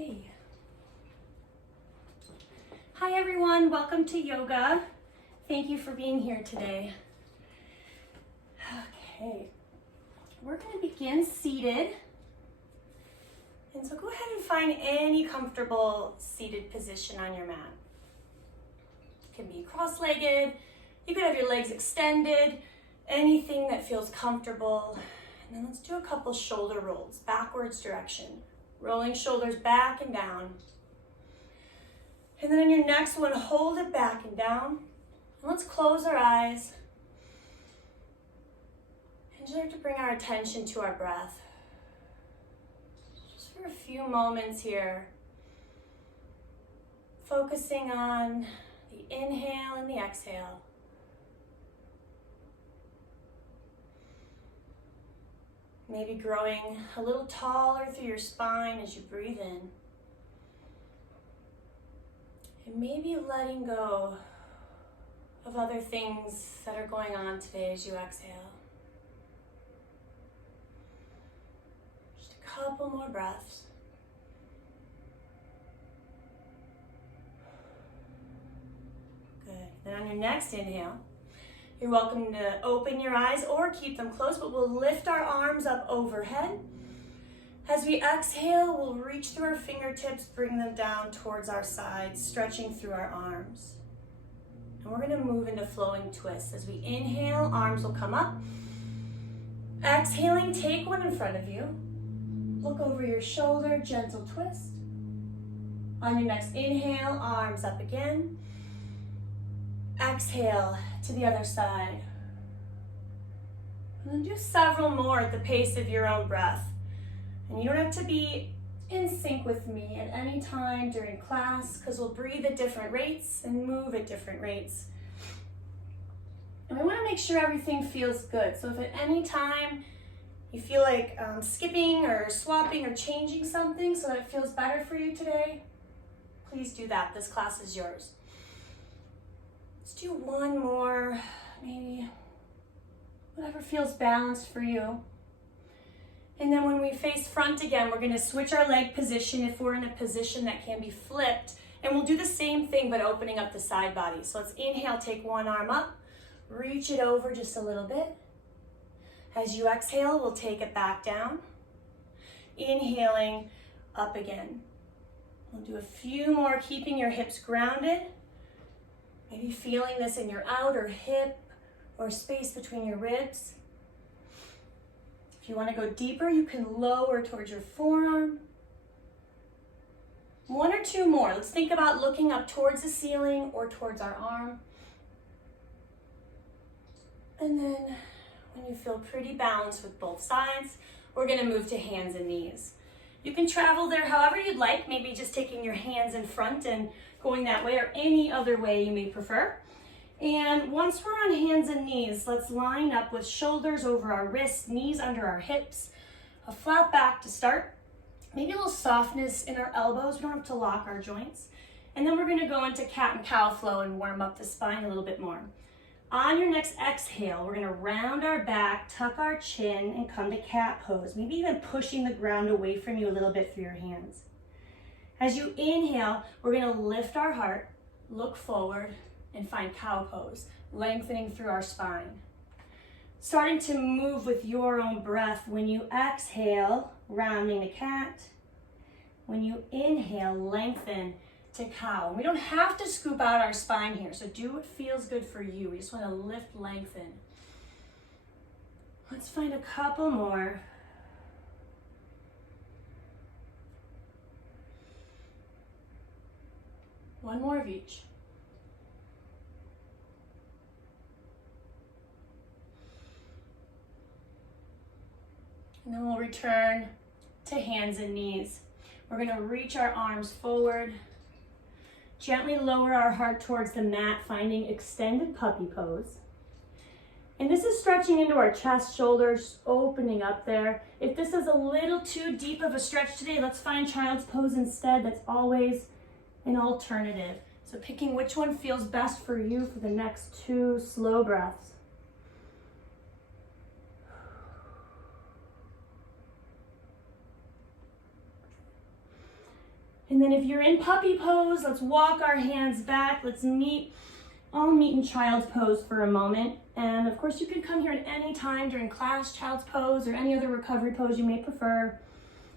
Okay. Hi everyone, welcome to yoga. Thank you for being here today. Okay, we're going to begin seated. And so go ahead and find any comfortable seated position on your mat. It can be cross-legged, you could have your legs extended, anything that feels comfortable. And then let's do a couple shoulder rolls, backwards direction. Rolling shoulders back and down. And then on your next one, hold it back and down. And let's close our eyes. And start to bring our attention to our breath. Just for a few moments here. Focusing on the inhale and the exhale. Maybe growing a little taller through your spine as you breathe in. And maybe letting go of other things that are going on today as you exhale. Just a couple more breaths. Good. Then on your next inhale, you're welcome to open your eyes or keep them closed, but we'll lift our arms up overhead. As we exhale, we'll reach through our fingertips, bring them down towards our sides, stretching through our arms. And we're going to move into flowing twists. As we inhale, arms will come up. Exhaling, take one in front of you. Look over your shoulder, gentle twist. On your next inhale, arms up again. Exhale to the other side. And then do several more at the pace of your own breath. And you don't have to be in sync with me at any time during class because we'll breathe at different rates and move at different rates. And we want to make sure everything feels good. So if at any time you feel like skipping or swapping or changing something so that it feels better for you today, please do that. This class is yours. Let's do one more, maybe whatever feels balanced for you. And then when we face front again, we're going to switch our leg position if we're in a position that can be flipped. And we'll do the same thing but opening up the side body. So let's inhale, take one arm up, reach it over just a little bit. As you exhale, we'll take it back down. Inhaling, up again. We'll do a few more, keeping your hips grounded. Maybe feeling this in your outer hip or space between your ribs. If you want to go deeper, you can lower towards your forearm. One or two more. Let's think about looking up towards the ceiling or towards our arm. And then when you feel pretty balanced with both sides, we're going to move to hands and knees. You can travel there however you'd like, maybe just taking your hands in front and going that way or any other way you may prefer. And once we're on hands and knees, let's line up with shoulders over our wrists, knees under our hips, a flat back to start. Maybe a little softness in our elbows. We don't have to lock our joints. And then we're going to go into cat and cow flow and warm up the spine a little bit more. On your next exhale, we're going to round our back, tuck our chin, and come to cat pose. Maybe even pushing the ground away from you a little bit through your hands. As you inhale, we're going to lift our heart, look forward, and find cow pose, lengthening through our spine. Starting to move with your own breath. When you exhale, rounding to cat. When you inhale, lengthen to cow. We don't have to scoop out our spine here, so do what feels good for you. We just want to lift, lengthen. Let's find a couple more. One more of each. And then we'll return to hands and knees. We're going to reach our arms forward. Gently lower our heart towards the mat, finding extended puppy pose. And this is stretching into our chest, shoulders, opening up there. If this is a little too deep of a stretch today, let's find child's pose instead. That's always an alternative. So picking which one feels best for you for the next 2 slow breaths. And then if you're in puppy pose, let's walk our hands back. Let's all meet in child's pose for a moment. And of course you can come here at any time during class, child's pose, or any other recovery pose you may prefer.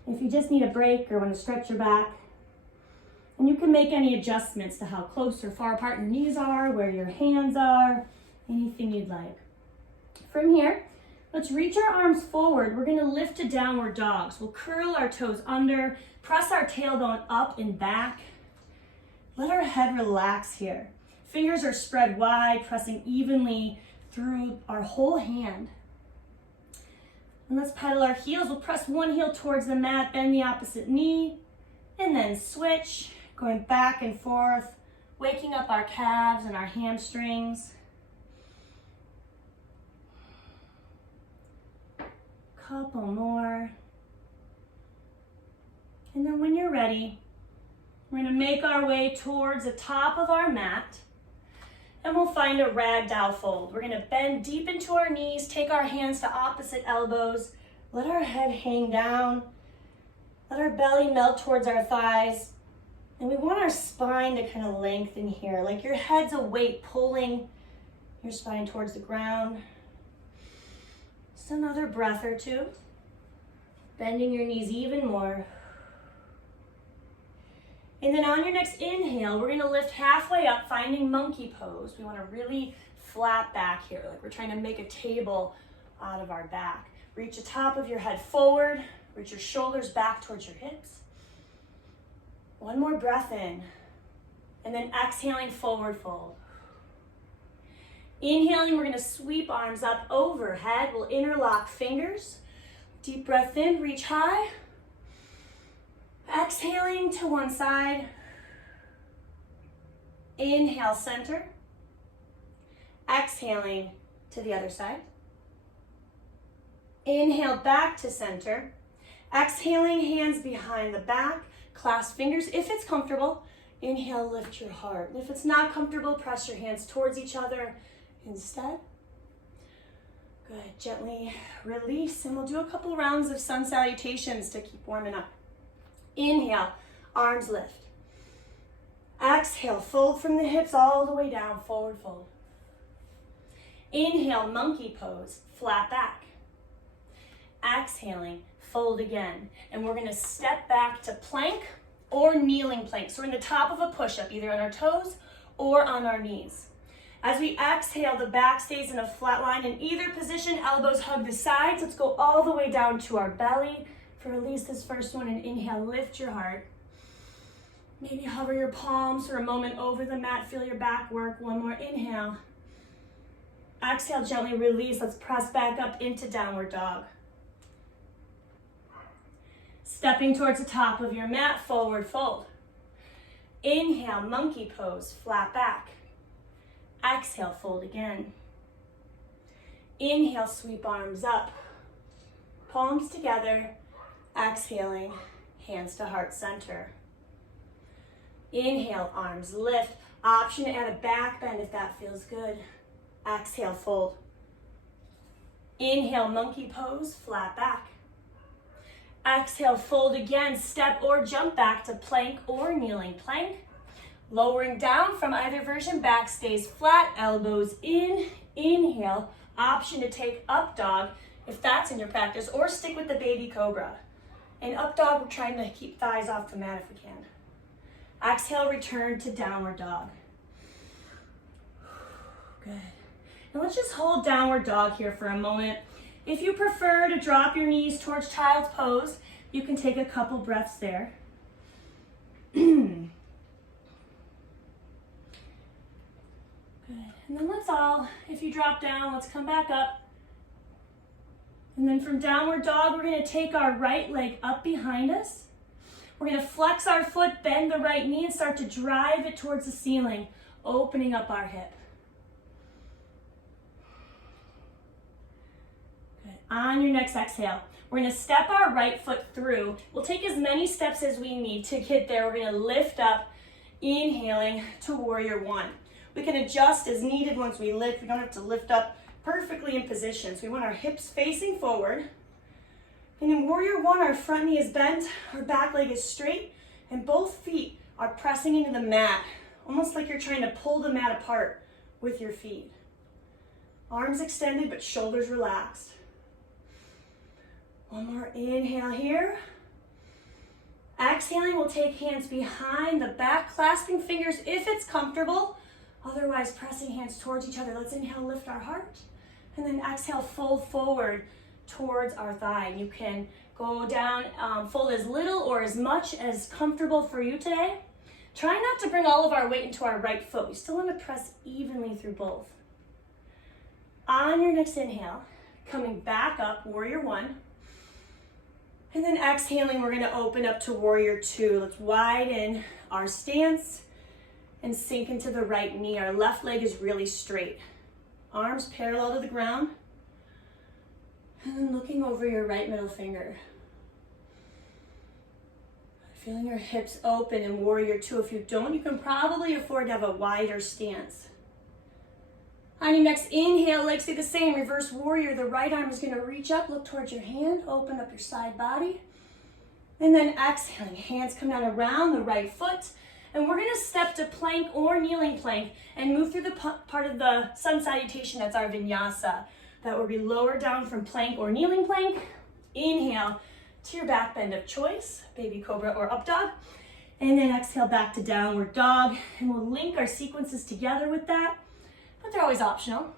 If you just need a break or want to stretch your back. And you can make any adjustments to how close or far apart your knees are, where your hands are, anything you'd like. From here, let's reach our arms forward. We're gonna lift to downward dogs. We'll curl our toes under, press our tailbone up and back. Let our head relax here. Fingers are spread wide, pressing evenly through our whole hand. And let's pedal our heels. We'll press one heel towards the mat, bend the opposite knee, and then switch, going back and forth, waking up our calves and our hamstrings. Couple more. And then when you're ready, we're going to make our way towards the top of our mat. And we'll find a ragdoll fold. We're gonna bend deep into our knees, take our hands to opposite elbows, let our head hang down, let our belly melt towards our thighs. And we want our spine to kind of lengthen here, like your head's a weight pulling your spine towards the ground. Just another breath or two. Bending your knees even more. And then on your next inhale, we're gonna lift halfway up, finding monkey pose. We wanna really flat back here, like we're trying to make a table out of our back. Reach the top of your head forward, reach your shoulders back towards your hips. One more breath in, and then exhaling, forward fold. Inhaling, we're gonna sweep arms up overhead. We'll interlock fingers. Deep breath in, reach high. Exhaling to one side. Inhale, center. Exhaling to the other side. Inhale, back to center. Exhaling, hands behind the back. Clasp fingers if it's comfortable. Inhale, lift your heart. If it's not comfortable, press your hands towards each other instead. Good, gently release, and we'll do a couple rounds of sun salutations to keep warming up. Inhale, arms lift. Exhale, fold from the hips all the way down, forward fold. Inhale, monkey pose, flat back. Exhaling, fold again. And we're gonna step back to plank or kneeling plank. So we're in the top of a push-up, either on our toes or on our knees. As we exhale, the back stays in a flat line. In either position, elbows hug the sides. Let's go all the way down to our belly. For at least this first one, and inhale, lift your heart. Maybe hover your palms for a moment over the mat, feel your back work. One more inhale. Exhale, gently release. Let's press back up into downward dog. Stepping towards the top of your mat, forward fold. Inhale, monkey pose, flat back. Exhale, fold again. Inhale, sweep arms up. Palms together. Exhaling, hands to heart center. Inhale, arms lift. Option to add a back bend if that feels good. Exhale, fold. Inhale, monkey pose, flat back. Exhale, fold again. Step or jump back to plank or kneeling plank. Lowering down from either version, back stays flat, elbows in. Inhale, option to take up dog if that's in your practice, or stick with the baby cobra. In up dog, we're trying to keep thighs off the mat if we can. Exhale, return to downward dog. Good. Now let's just hold downward dog here for a moment. If you prefer to drop your knees towards child's pose, you can take a couple breaths there. Good. And then let's all, if you drop down, let's come back up. And then from downward dog, we're gonna take our right leg up behind us. We're gonna flex our foot, bend the right knee, and start to drive it towards the ceiling, opening up our hip. Good. On your next exhale, we're gonna step our right foot through. We'll take as many steps as we need to get there. We're gonna lift up, inhaling to warrior one. We can adjust as needed once we lift. We don't have to lift up perfectly in position. So we want our hips facing forward. And in warrior one, our front knee is bent, our back leg is straight, And both feet are pressing into the mat, almost like you're trying to pull the mat apart with your feet. Arms extended, but shoulders relaxed. One more inhale here. Exhaling, we'll take hands behind the back, clasping fingers if it's comfortable. Otherwise, pressing hands towards each other. Let's inhale, lift our heart. And then exhale, fold forward towards our thigh. You can go down, fold as little or as much as comfortable for you today. Try not to bring all of our weight into our right foot. We still want to press evenly through both. On your next inhale, coming back up, warrior one. And then exhaling, we're gonna open up to warrior two. Let's widen our stance and sink into the right knee. Our left leg is really straight. Arms parallel to the ground. And then looking over your right middle finger. Feeling your hips open in warrior two. If you don't, you can probably afford to have a wider stance. On your next inhale, legs stay the same. Reverse warrior. The right arm is going to reach up, look towards your hand, open up your side body. And then exhaling, hands come down around the right foot. And we're going to step to plank or kneeling plank and move through the part of the sun salutation. That's our vinyasa. That will be lower down from plank or kneeling plank. Inhale to your back bend of choice, baby cobra or up dog. And then exhale back to downward dog. And we'll link our sequences together with that, but they're always optional.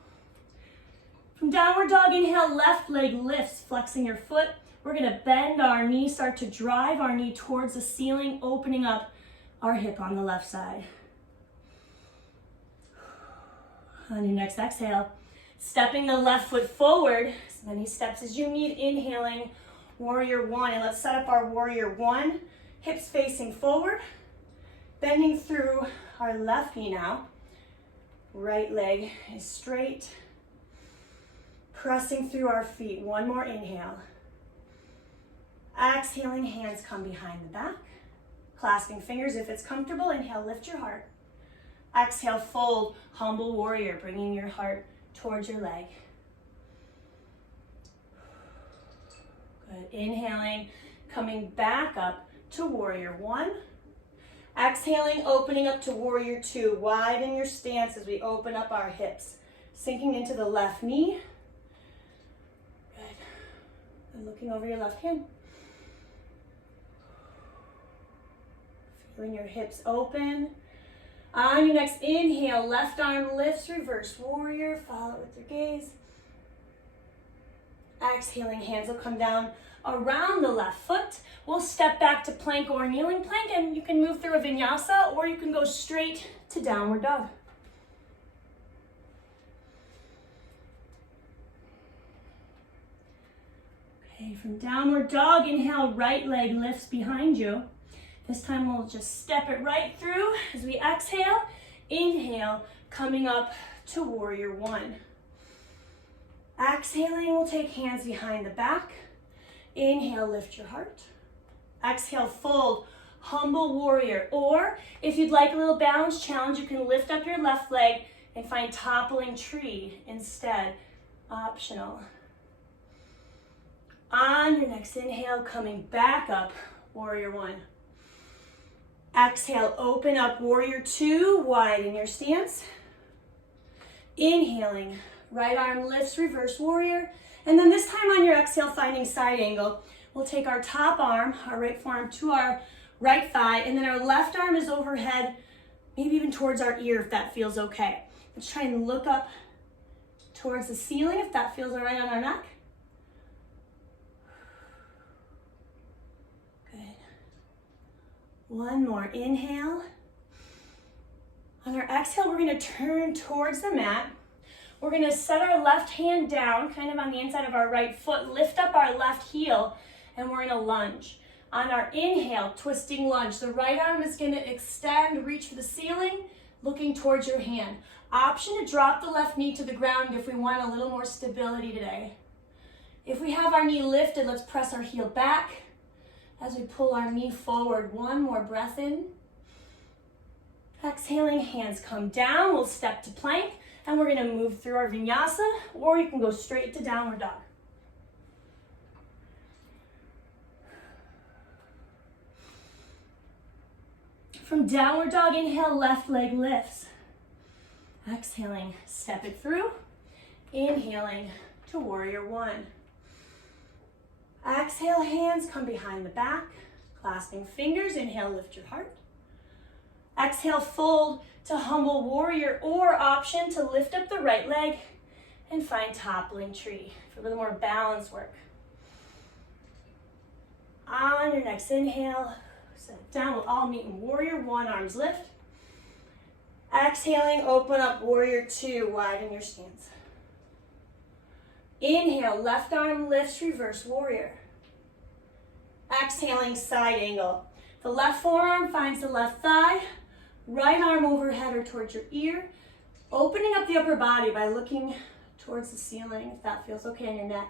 From downward dog, inhale, left leg lifts, flexing your foot. We're gonna bend our knee, start to drive our knee towards the ceiling, opening up our hip on the left side. On your next exhale, stepping the left foot forward, as many steps as you need, inhaling, warrior one. And let's set up our warrior one, hips facing forward, bending through our left knee now. Right leg is straight, pressing through our feet. One more inhale. Exhaling, hands come behind the back. Clasping fingers if it's comfortable. Inhale, lift your heart. Exhale, fold, humble warrior, bringing your heart towards your leg. Good. Inhaling, coming back up to warrior one. Exhaling, opening up to warrior two. Widen your stance as we open up our hips. Sinking into the left knee. Good. And looking over your left hand. Feeling your hips open. On your next inhale, left arm lifts, reverse warrior. Follow it with your gaze. Exhaling, hands will come down around the left foot. We'll step back to plank or kneeling plank, and you can move through a vinyasa, or you can go straight to downward dog. Okay, from downward dog, inhale, right leg lifts behind you. This time we'll just step it right through as we exhale. Inhale, coming up to warrior one. Exhaling, we'll take hands behind the back. Inhale, lift your heart. Exhale, fold, humble warrior. Or if you'd like a little balance challenge, you can lift up your left leg and find toppling tree instead. Optional. On your next inhale, coming back up, warrior one. Exhale, open up, warrior two, widen your stance. Inhaling, right arm lifts, reverse warrior. And then this time on your exhale, finding side angle, we'll take our top arm, our right forearm to our right thigh, and then our left arm is overhead, maybe even towards our ear if that feels okay. Let's try and look up towards the ceiling if that feels all right on our neck. One more inhale. On our exhale, we're going to turn towards the mat. We're going to set our left hand down, kind of on the inside of our right foot, lift up our left heel, and we're going to lunge. On our inhale, twisting lunge. The right arm is going to extend, reach for the ceiling, looking towards your hand. Option to drop the left knee to the ground if we want a little more stability today. If we have our knee lifted, let's press our heel back as we pull our knee forward. One more breath in. Exhaling, hands come down. We'll step to plank, and we're going to move through our vinyasa, or you can go straight to downward dog. From downward dog, inhale, left leg lifts. Exhaling, step it through. Inhaling to warrior one. Exhale, hands come behind the back. Clasping fingers, inhale, lift your heart. Exhale, fold to humble warrior, or option to lift up the right leg and find toppling tree for a little more balance work. On your next inhale, set it down. We'll all meet in warrior one, arms lift. Exhaling, open up warrior two, widen your stance. Inhale, left arm lifts, reverse warrior. Exhaling, side angle. The left forearm finds the left thigh, right arm overhead or towards your ear, opening up the upper body by looking towards the ceiling, if that feels okay in your neck.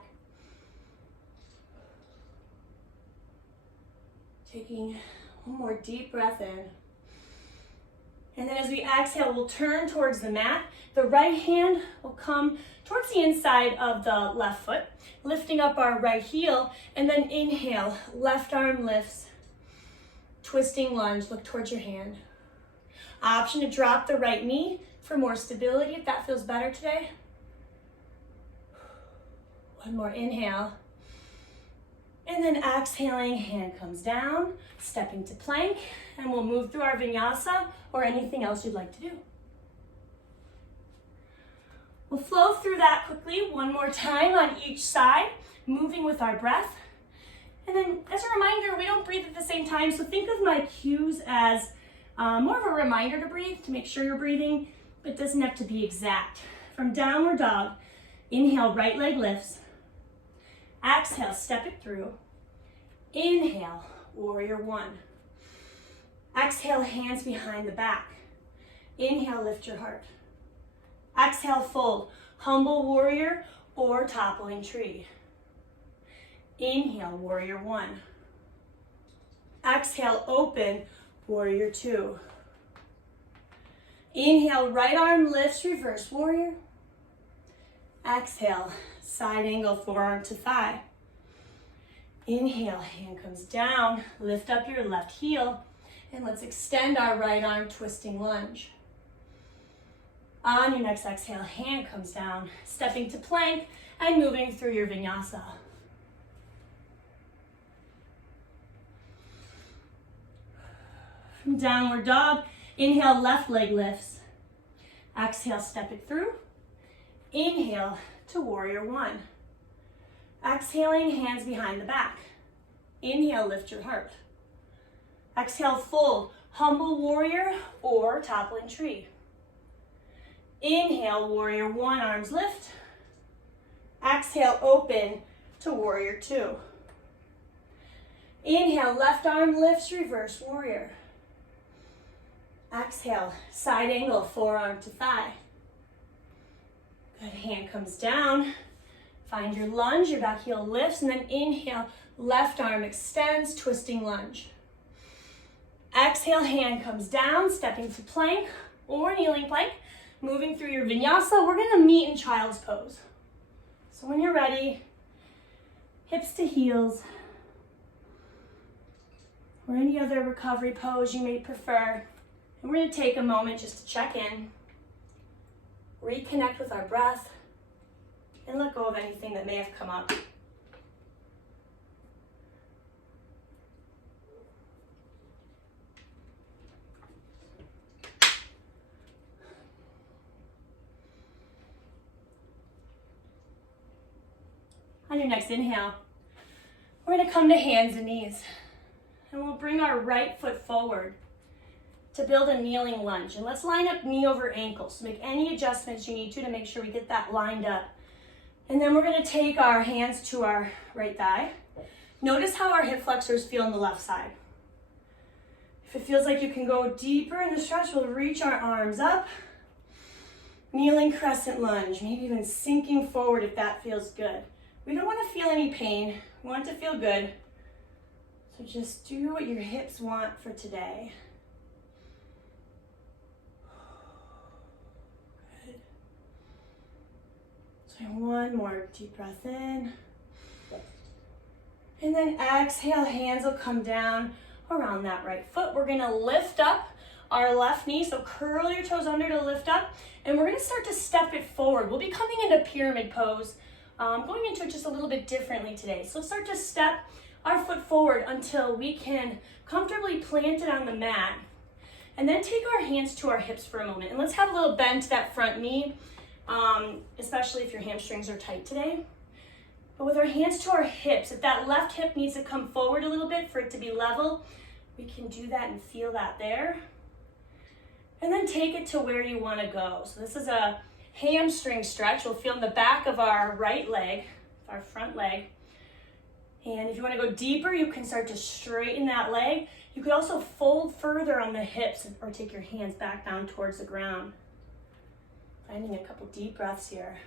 Taking one more deep breath in. And then as we exhale, we'll turn towards the mat. The right hand will come towards the inside of the left foot, lifting up our right heel, and then inhale, left arm lifts, twisting lunge, look towards your hand. Option to drop the right knee for more stability if that feels better today. One more inhale. And then exhaling, hand comes down, stepping to plank, and we'll move through our vinyasa or anything else you'd like to do. We'll flow through that quickly one more time on each side, moving with our breath. And then as a reminder, we don't breathe at the same time, so think of my cues as more of a reminder to breathe, to make sure you're breathing, but it doesn't have to be exact. From downward dog, inhale, right leg lifts. Exhale, step it through. Inhale, warrior one. Exhale, hands behind the back. Inhale, lift your heart. Exhale, fold, humble warrior or toppling tree. Inhale, warrior one. Exhale, open, warrior two. Inhale, right arm lifts, reverse warrior. Exhale, side angle, forearm to thigh. Inhale, hand comes down, lift up your left heel, and let's extend our right arm, twisting lunge. On your next exhale, hand comes down, stepping to plank and moving through your vinyasa. From downward dog, inhale, left leg lifts. Exhale, step it through. Inhale to warrior one. Exhaling, hands behind the back. Inhale, lift your heart. Exhale, fold, humble warrior or toppling tree. Inhale, warrior one, arms lift. Exhale, open to warrior two. Inhale, left arm lifts, reverse warrior. Exhale, side angle, forearm to thigh. Good, hand comes down. Find your lunge, your back heel lifts, and then inhale, left arm extends, twisting lunge. Exhale, hand comes down, stepping to plank or kneeling plank. Moving through your vinyasa, we're gonna meet in child's pose. So when you're ready, hips to heels, or any other recovery pose you may prefer. And we're gonna take a moment just to check in, reconnect with our breath, and let go of anything that may have come up. On your next inhale, we're gonna come to hands and knees. And we'll bring our right foot forward to build a kneeling lunge. And let's line up knee over ankle. So make any adjustments you need to make sure we get that lined up. And then we're gonna take our hands to our right thigh. Notice how our hip flexors feel on the left side. If it feels like you can go deeper in the stretch, we'll reach our arms up. Kneeling crescent lunge, maybe even sinking forward if that feels good. We don't want to feel any pain. We want it to feel good. So just do what your hips want for today. Good. So one more deep breath in. And then exhale, hands will come down. around that right foot. We're gonna lift up our left knee, so curl your toes under to lift up, and we're gonna start to step it forward. We'll be coming into pyramid pose, going into it just a little bit differently today. So let's start to step our foot forward until we can comfortably plant it on the mat. And then take our hands to our hips for a moment. And let's have a little bend to that front knee, especially if your hamstrings are tight today. But with our hands to our hips, if that left hip needs to come forward a little bit for it to be level, we can do that and feel that there. And then take it to where you want to go. So this is a hamstring stretch. We'll feel in the back of our right leg, our front leg. And if you want to go deeper, you can start to straighten that leg. You could also fold further on the hips or take your hands back down towards the ground. Finding a couple deep breaths here.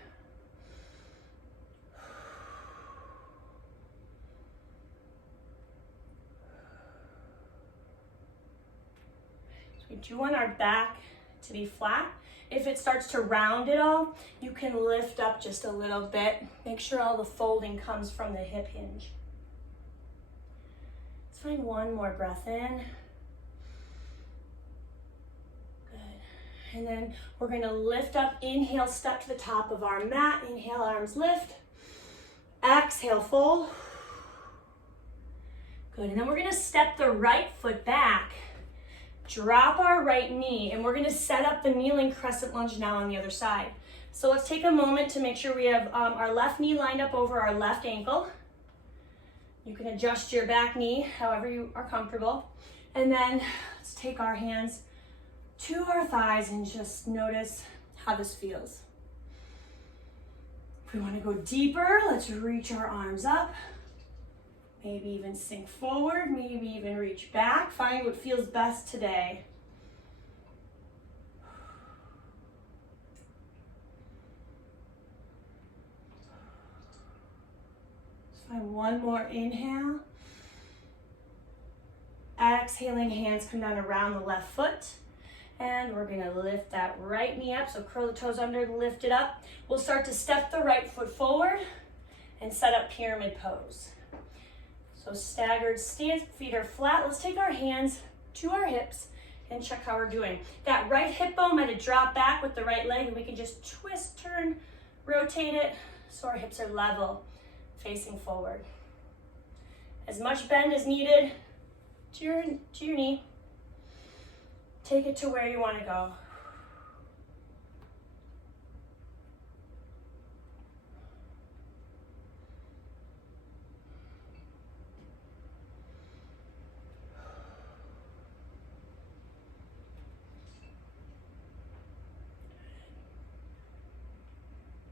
So we do want our back to be flat. If it starts to round at all, you can lift up just a little bit. Make sure all the folding comes from the hip hinge. Find one more breath in. Good. And then we're going to lift up. Inhale, step to the top of our mat. Inhale, arms lift. Exhale, fold. Good. And then we're going to step the right foot back. Drop our right knee, and we're going to set up the kneeling crescent lunge now on the other side. So let's take a moment to make sure we have our left knee lined up over our left ankle. You can adjust your back knee however you are comfortable. And then let's take our hands to our thighs and just notice how this feels. If we want to go deeper, let's reach our arms up. Maybe even sink forward, maybe even reach back. Find what feels best today. Find one more inhale. Exhaling, hands come down around the left foot. And we're gonna lift that right knee up. So curl the toes under, lift it up. We'll start to step the right foot forward and set up pyramid pose. So staggered stance, feet are flat. Let's take our hands to our hips and check how we're doing. That right hip bone might have dropped back with the right leg, and we can just twist, turn, rotate it so our hips are level, facing forward. As much bend as needed to your knee. Take it to where you want to go.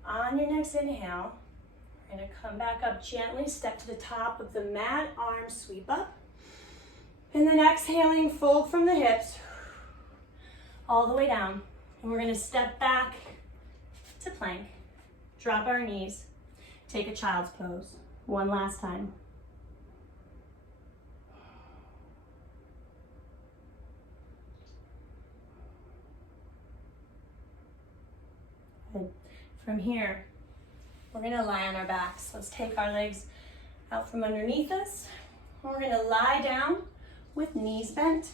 On your next inhale, we're going to come back up gently, step to the top of the mat, arms sweep up. And then exhaling, fold from the hips, all the way down. And we're going to step back to plank, drop our knees, take a child's pose. One last time. Good. From here, we're going to lie on our backs. Let's take our legs out from underneath us. And we're going to lie down with knees bent,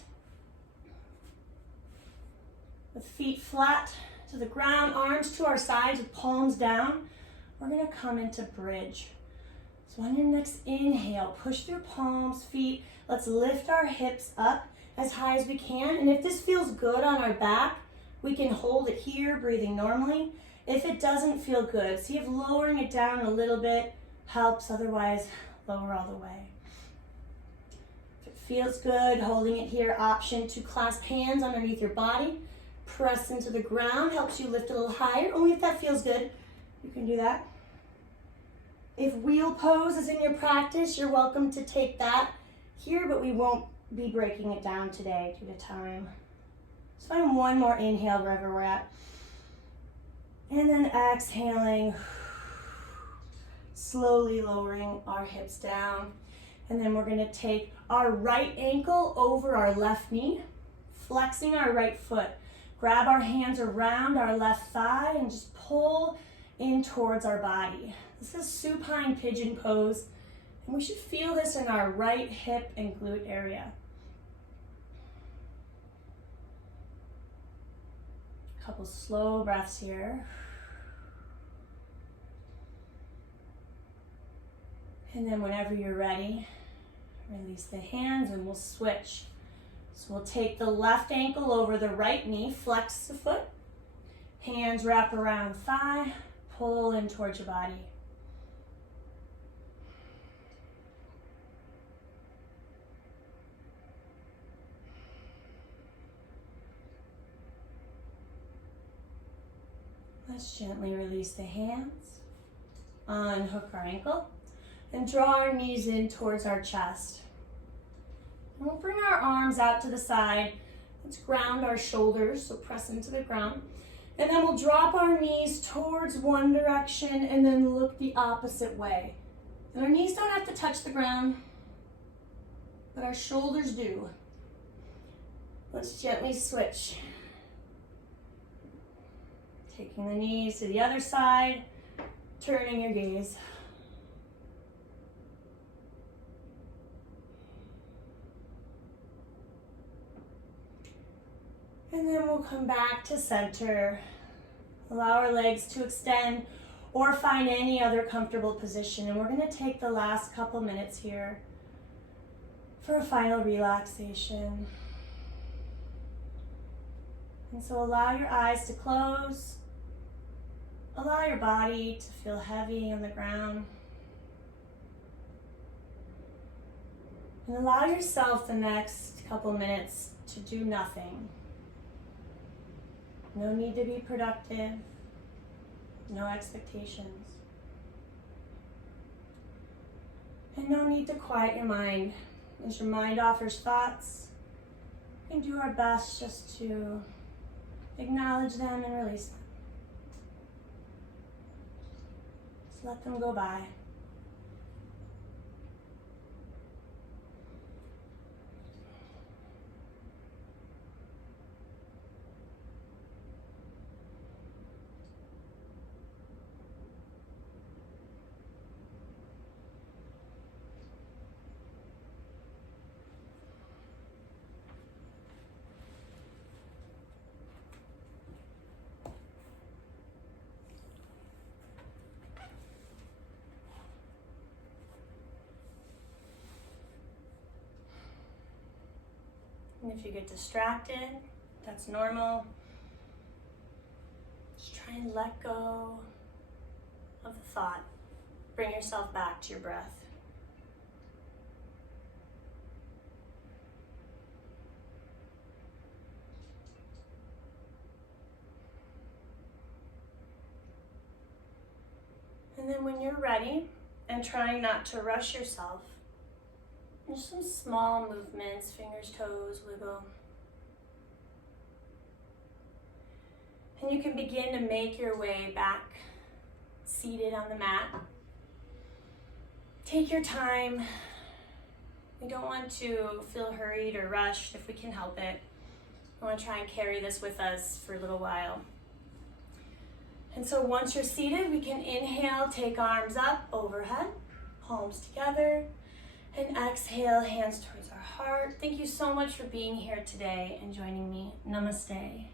with feet flat to the ground, arms to our sides with palms down. We're going to come into bridge. So on your next inhale, push through palms, feet. Let's lift our hips up as high as we can. And if this feels good on our back, we can hold it here, breathing normally. If it doesn't feel good, see if lowering it down a little bit helps. Otherwise, lower all the way. If it feels good, holding it here, option to clasp hands underneath your body. Press into the ground, helps you lift a little higher. Only if that feels good, you can do that. If wheel pose is in your practice, you're welcome to take that here, but we won't be breaking it down today due to time. So find one more inhale wherever we're at. And then exhaling, slowly lowering our hips down. And then we're gonna take our right ankle over our left knee, flexing our right foot. Grab our hands around our left thigh and just pull in towards our body. This is supine pigeon pose, and we should feel this in our right hip and glute area. Couple slow breaths here. And then whenever you're ready, release the hands and we'll switch. So we'll take the left ankle over the right knee, flex the foot, hands wrap around thigh, pull in towards your body. Let's gently release the hands, unhook our ankle, and draw our knees in towards our chest. And we'll bring our arms out to the side. Let's ground our shoulders, so press into the ground. And then we'll drop our knees towards one direction and then look the opposite way. And our knees don't have to touch the ground, but our shoulders do. Let's gently switch. Taking the knees to the other side, turning your gaze. And then we'll come back to center. Allow our legs to extend or find any other comfortable position. And we're going to take the last couple minutes here for a final relaxation. And so allow your eyes to close. Allow your body to feel heavy on the ground. And allow yourself the next couple minutes to do nothing. No need to be productive. No expectations. And no need to quiet your mind. As your mind offers thoughts, we can do our best just to acknowledge them and release them. Just let them go by. And if you get distracted, that's normal. Just try and let go of the thought. Bring yourself back to your breath. And then when you're ready, and trying not to rush yourself, just some small movements, fingers, toes, wiggle. And you can begin to make your way back, seated on the mat. Take your time. We don't want to feel hurried or rushed if we can help it. We want to try and carry this with us for a little while. And so once you're seated, we can inhale, take arms up, overhead, palms together. And exhale, hands towards our heart. Thank you so much for being here today and joining me. Namaste.